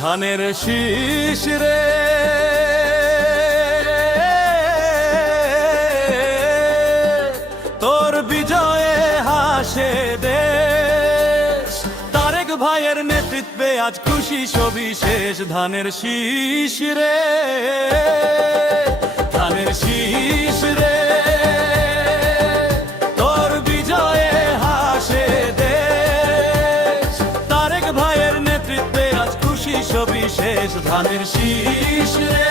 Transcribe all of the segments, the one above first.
ধানের শীষ রে তোর বিজয়ে হাসে দেশ। তারেক ভাইয়ের নেতৃত্বে আজ খুশি সবিশেষ। ধানের শীষ রে, ধানের শীষ রে তোর বিজয়ে হাসে দেশ। তারেক ভাইয়ের নেতৃত্বে আজ খুশি সবিশেষ। ধানের শীষ রে।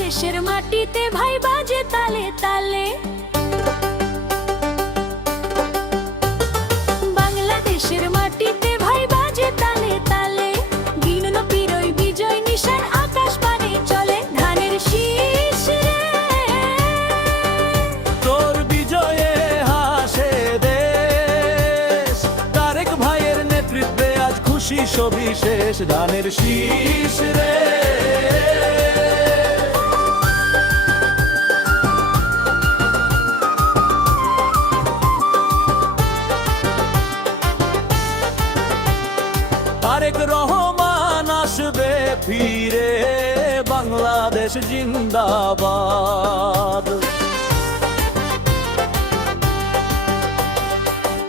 দেশের মাটিতে ভাই বাজে তালে তালে, বাংলাদেশের মাটিতে ভাই বাজে তালে তালে। গিনন পিরোই বিজয় নিশান আকাশ পানে চলে। ধানের শীষ রে তোর বিজয়ে হাসে দেশ। তারেক ভাইয়ের নেতৃত্বে আজ খুশি সবিশেষ। ধানের শীষ রে। তারেক রহমান আসবে ফিরে, বাংলাদেশ জিন্দাবাদ।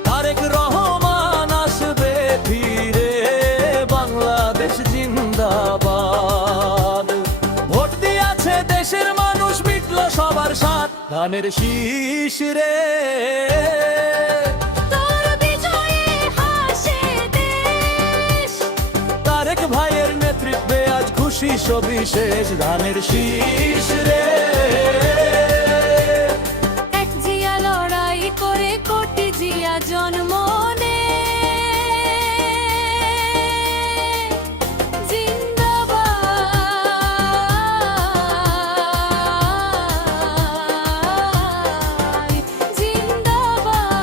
তারেক রহমান আসবে ফিরে, বাংলাদেশ জিন্দাবাদ। ভোট দিয়েছে দেশের মানুষ, মিটল সবার সাথ। ধানের শীষ রে ভাইয়ের নেতৃত্বে আজ খুশি সবিশেষ। ধানের শীষ রে। এক জিয়া লড়াই করে কোটি জিয়া জন্ম নে। জিন্দাবাদ জিন্দাবাদ।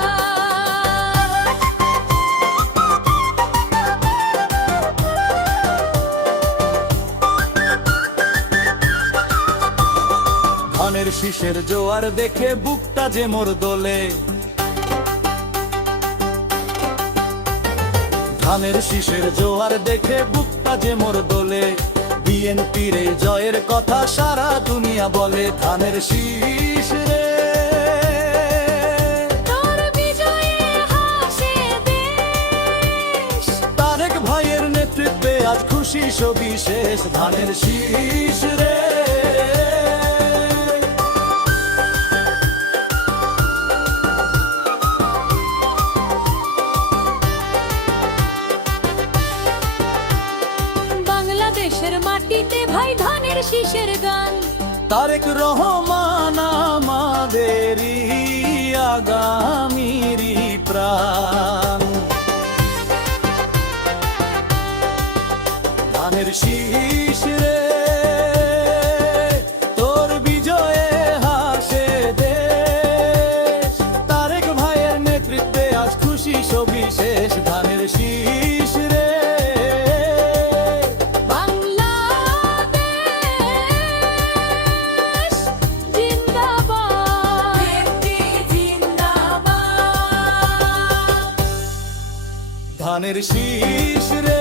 ধানের শীষের জোয়ার দেখে বুকটা যে মোর দোলে। ধানের শীষের জোয়ার দেখে বুকটা যে মোর দোলে। বিএনপির এই জয়ের কথা সারা দুনিয়া বলে। ধানের শীষ রে তোর বিজয়ে হাসে দেশ। তারেক ভাইয়ের নেতৃত্বে আজ খুশি সবিশেষ। ধানের শীষ রে। দেশের মাটিতে ভাই ধানের শীষের গান। তারেক রহমান আমাদেরই আগামীরই প্রাণ। ধানের শীষ রে তোর বিজয়ে হাসে দেশ। তারেক ভাইয়ের নেতৃত্বে আজ খুশি সবিশেষ। ধানের শীষ রে। ধানের শীষ রে।